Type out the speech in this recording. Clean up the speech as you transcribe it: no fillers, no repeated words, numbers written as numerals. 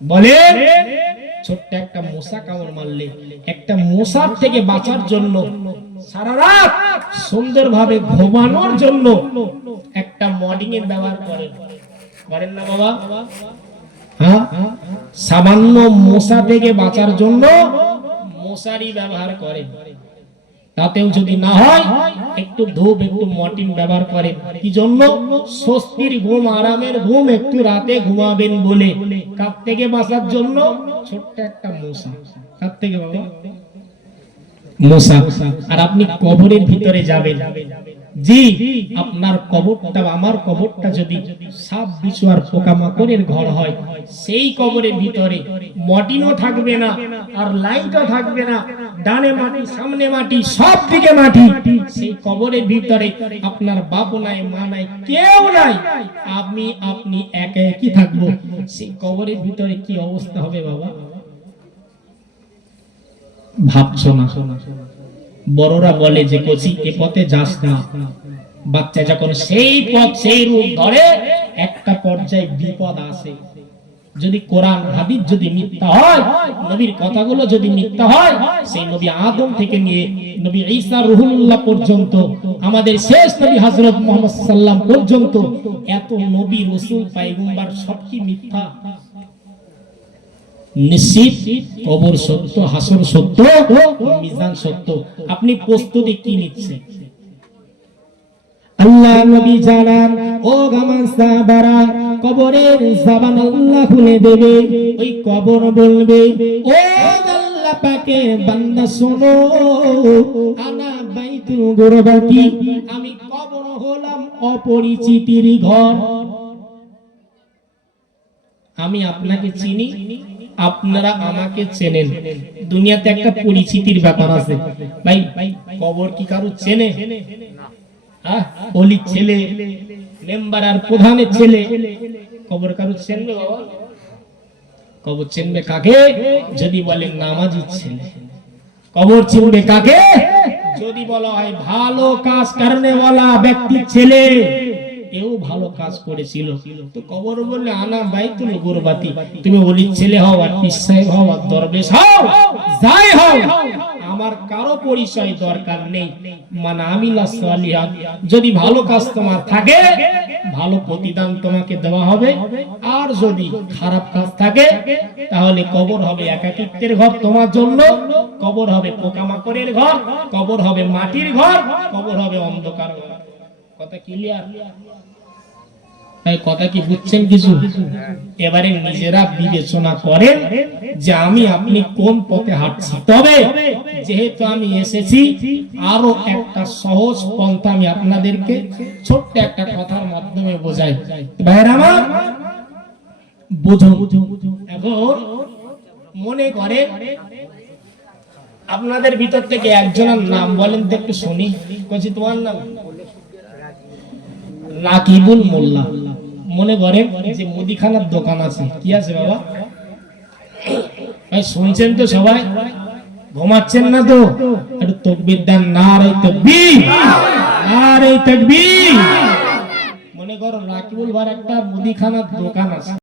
বলে ছোট্ট একটা মশা কামড় মারলে একটা মশার থেকে বাঁচার জন্য সারা রাত সুন্দরভাবে ঘুমানোর জন্য একটা মর্নিং এর ব্যবহার করেন না বাবা? হ্যাঁ, সামান্য মশা থেকে বাঁচার জন্য মশারি ব্যবহার করেন। তাতেও যদি না হয় একটু ধূপ একটু মর্টিন ব্যবহার করেন। কি জন্য? স্বস্তির ঘুম, আরামের ঘুম একটু রাতে ঘুমাবেন বলে। কার থেকে বাঁচার জন্য? ছোট্ট একটা মশা। কার থেকে বাবা? মশা। আর আপনি কবরের ভিতরে যাবেন, জি আপনার কবরটা আমার কবরটা যদি সাপ বিছু আর পোকামাকড়ের ঘর হয়, সেই কবরের ভিতরে মর্টিনও থাকবে না আর লাইটও থাকবে না, ডানে মাটি সামনে মাটি সব দিকে মাটি। সেই কবরের ভিতরে আপনার বাপ নাই, মা নাই, কেউ নাই, আপনি একা একই থাকবো। সেই কবরের ভিতরে কি অবস্থা হবে বাবা? ভাবছো না? বড়রা বলে যে কচি এ পথে যাস না। বাচ্চা যখন সেই পথ সেই রূপ ধরে একটা পর্যায়ে বিপদ আসে। যদি কোরআন হাদিস যদি মিথ্যা হয়, নবীর কথাগুলো যদি মিথ্যা হয়, সেই নবী আদম থেকে নিয়ে নবী ঈসা রুহুল্লাহ পর্যন্ত, আমাদের শেষ নবী হযরত মুহাম্মদ সাল্লাল্লাহু আলাইহি পর্যন্ত এত নবী রাসূল পয়গম্বর সব কি মিথ্যা? নিশ্চিত কবর সত্য, হাসর সত্য, মিজান সত্য। আপনি প্রস্তুতি কি নিচ্ছেন? আল্লাহ নবী জানান, ও গামান সাহাবারা, কবরের জবান আল্লাহ খুলে দেবে। ওই কবর বলবে, ও আল্লাহ পাকের বান্দা শোনো, আনা বাইতুল গুরবাতি, আমি কবর হলাম অপরিচিতির ঘর। আমি আপনাকে চিনি, আপনারা আমাকে চেনেন। দুনিয়াতে একটা পরিচিতির ব্যাপার আছে ভাই। কবর কি কারো চেনে? অলির ছেলে, মেম্বার আর প্রধানের ছেলে, কবর কারো চেনবে বাবা? কবর চেনবে কাকে? যদি বলেন নামাজি ছেলে। কবর চিনবে কাকে? যদি বলা হয় ভালো কাজ করনেওয়ালা ব্যক্তির ছেলে, এও ভালো কাজ করেছিল। তো কবর বললে আনা বাইতুল গুরবাতি, তুমি ওলির ছেলে হও আর পীর সাহেব হও আর দরবেশ হও, যাই হও, আমার কারো পরিচয় দরকার নেই। মান আমিলা সালিহাত, যদি ভালো কাজ তোমার থাকে ভালো প্রতিদান তোমাকে দেওয়া হবে, আর যদি খারাপ কাজ থাকে তাহলে কবর হবে একাকিত্বের ঘর তোমার জন্য, কবর হবে পোকামাকড়ের ঘর, কবর হবে মাটির ঘর, কবর হবে অন্ধকার ঘর। কথা ক্লিয়ার? তাই কথা কি বুঝছেন কিছু? এবারে নিজেরা বিবেচনা করেন যে আমি আপনি কোন পথে হাঁটছি। তবে যেহেতু আমি এসেছি, আরো একটা সহজ পন্থা আমি আপনাদেরকে ছোট্ট একটা কথার মাধ্যমে বোঝাই। ভাইরা আমার বুঝুন। এখন মনে করে আপনাদের ভিতর থেকে একজনের নাম বলেন তো একটু শুনি। বলছি তোমার নাম রাকিবুল মোল্লা। মনে করেন যে মুদিখানার দোকান আছে। কি আছে বাবা? ভাই শুনছেন তো সবাই? ঘুমাচ্ছেন না তো? একটু তাকবীর দেন। নারে তাকবীর, নারে তাকবীর। মনে করো রাকিবুল ভাইয়ের একটা মুদিখানার দোকান আছে।